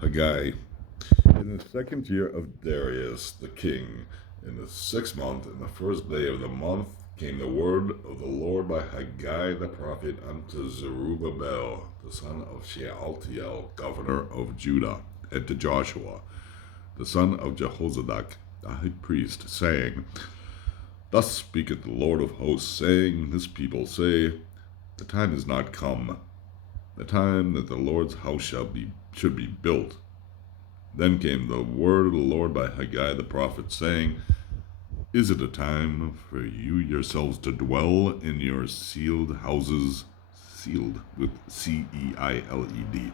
Haggai. In the second year of Darius the king, in the 6th month, in the first day of the month, came the word of the Lord by Haggai the prophet unto Zerubbabel, the son of Shealtiel, governor of Judah, and to Joshua, the son of Jehozadak, the high priest, saying, Thus speaketh the Lord of hosts, saying, This people say, The time is not come, the time that the Lord's house should be built. Then came the word of the Lord by Haggai the prophet, saying, Is it a time for you yourselves to dwell in your sealed houses, sealed with Ceiled,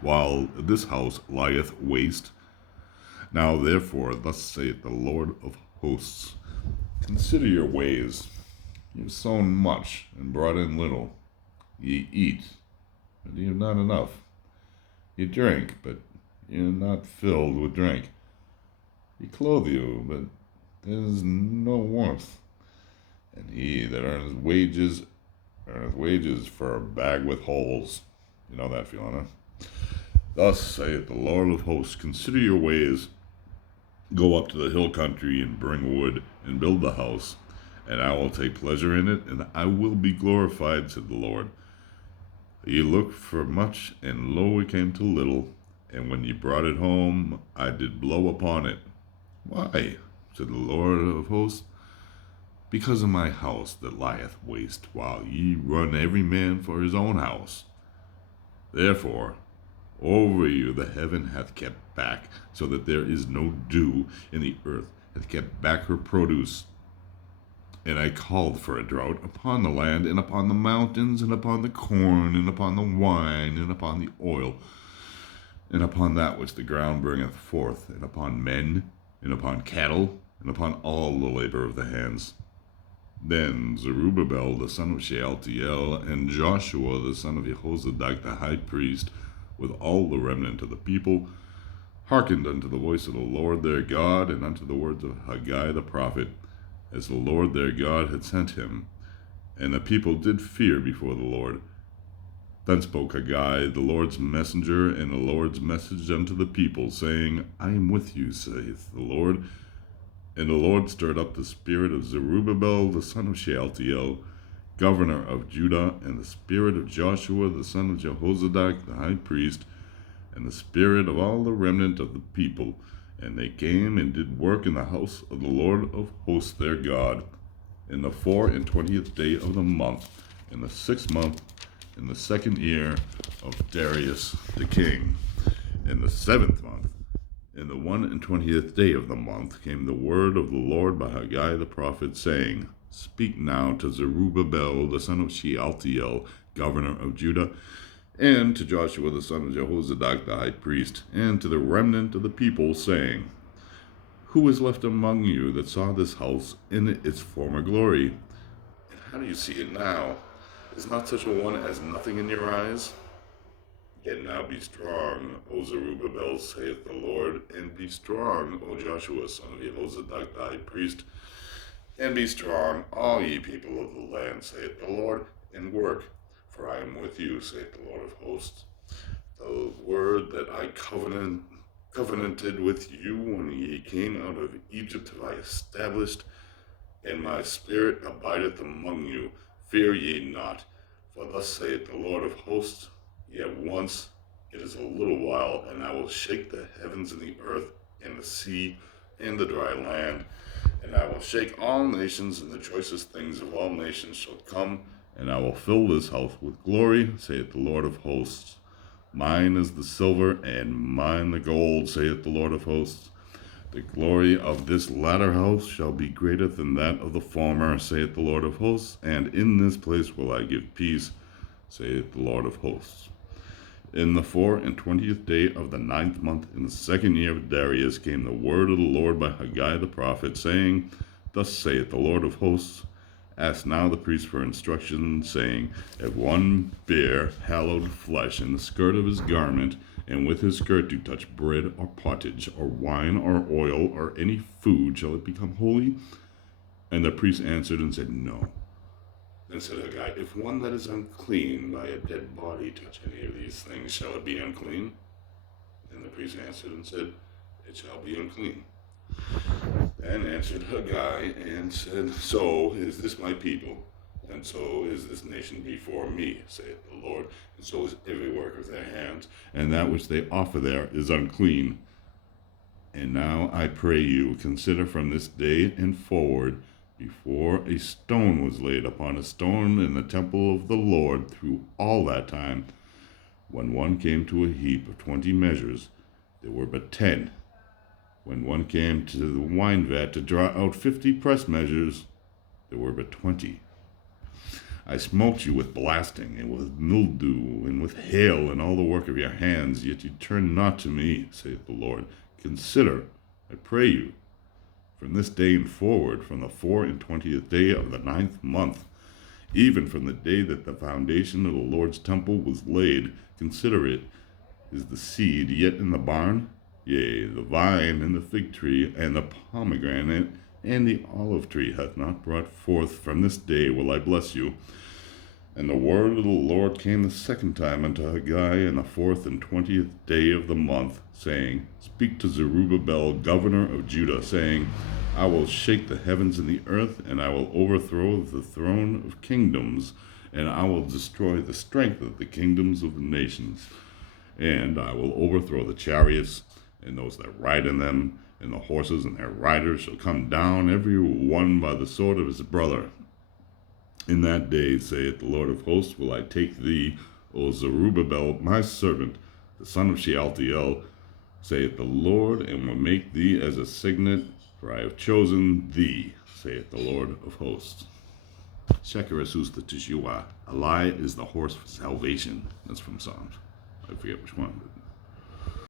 while this house lieth waste? Now therefore, thus saith the Lord of hosts, Consider your ways. You have sown much and brought in little. Ye eat, but ye have not enough. Ye drink, but ye are not filled with drink. Ye clothe you, but there is no warmth. And he that earneth wages for a bag with holes. You know that feeling, huh? Thus saith the Lord of hosts, Consider your ways. Go up to the hill country and bring wood and build the house, and I will take pleasure in it, and I will be glorified, said the Lord. Ye looked for much, and lo, it came to little, and when ye brought it home, I did blow upon it. Why, said the Lord of hosts? Because of my house that lieth waste, while ye run every man for his own house. Therefore, over you the heaven hath kept back, so that there is no dew, and the earth hath kept back her produce. And I called for a drought upon the land, and upon the mountains, and upon the corn, and upon the wine, and upon the oil, and upon that which the ground bringeth forth, and upon men, and upon cattle, and upon all the labor of the hands. Then Zerubbabel the son of Shealtiel, and Joshua the son of Jehozadak the high priest, with all the remnant of the people, hearkened unto the voice of the Lord their God, and unto the words of Haggai the prophet, as the Lord their God had sent him. And the people did fear before the Lord. Then spoke Haggai, the Lord's messenger, and the Lord's message unto the people, saying, I am with you, saith the Lord. And the Lord stirred up the spirit of Zerubbabel the son of Shealtiel, governor of Judah, and the spirit of Joshua the son of Jehozadak the high priest, and the spirit of all the remnant of the people. And they came and did work in the house of the Lord of hosts their God, in the 24th day of the month, in the 6th month, in the 2nd year of Darius the king. In the 7th month, in the 21st day of the month, came the word of the Lord by Haggai the prophet, saying, Speak now to Zerubbabel the son of Shealtiel, governor of Judah, and to Joshua the son of Jehozadak the high priest, and to the remnant of the people, saying, Who is left among you that saw this house in its former glory? And how do you see it now? Is not such a one as nothing in your eyes? Yet now be strong, O Zerubbabel, saith the Lord, and be strong, O Joshua son of Jehozadak the high priest, and be strong, all ye people of the land, saith the Lord, and work, for I am with you, saith the Lord of hosts. The word that I covenanted with you when ye came out of Egypt have I established, and my spirit abideth among you. Fear ye not, for thus saith the Lord of hosts, Yet once, it is a little while, and I will shake the heavens and the earth, and the sea, and the dry land, and I will shake all nations, and the choicest things of all nations shall come, and I will fill this house with glory, saith the Lord of hosts. Mine is the silver, and mine the gold, saith the Lord of hosts. The glory of this latter house shall be greater than that of the former, saith the Lord of hosts, and in this place will I give peace, saith the Lord of hosts. In the 24th day of the 9th month, in the 2nd year of Darius, came the word of the Lord by Haggai the prophet, saying, Thus saith the Lord of hosts, Ask now the priest for instruction, saying, If one bear hallowed flesh in the skirt of his garment, and with his skirt do touch bread or pottage, or wine or oil, or any food, shall it become holy? And the priest answered and said, No. Then said Haggai, If one that is unclean by a dead body touch any of these things, shall it be unclean? And the priest priest answered and said, It shall be unclean. Then answered Haggai and said, So is this my people, and so is this nation before me, saith the Lord, and so is every work of their hands, and that which they offer there is unclean. And now I pray you, consider from this day and forward, before a stone was laid upon a stone in the temple of the Lord through all that time, when one came to a heap of 20 measures, there were but 10. When one came to the wine vat to draw out 50 press measures, there were but 20. I smote you with blasting, and with mildew, and with hail, and all the work of your hands, yet you turned not to me, saith the Lord. Consider, I pray you, from this day and forward, from the 24th day of the 9th month, even from the day that the foundation of the Lord's temple was laid, consider it. Is the seed yet in the barn? Yea, the vine and the fig tree and the pomegranate and the olive tree hath not brought forth. From this day will I bless you. And the word of the Lord came the second time unto Haggai in the 24th day of the month, saying, Speak to Zerubbabel, governor of Judah, saying, I will shake the heavens and the earth, and I will overthrow the throne of kingdoms, and I will destroy the strength of the kingdoms of the nations. And I will overthrow the chariots, and those that ride in them, and the horses and their riders shall come down, every one by the sword of his brother. In that day, saith the Lord of hosts, will I take thee, O Zerubbabel, my servant, the son of Shealtiel, saith the Lord, and will make thee as a signet, for I have chosen thee, saith the Lord of hosts. Sheker Jesus the Teshua. A lie is the horse for salvation. That's from Psalms. I forget which one.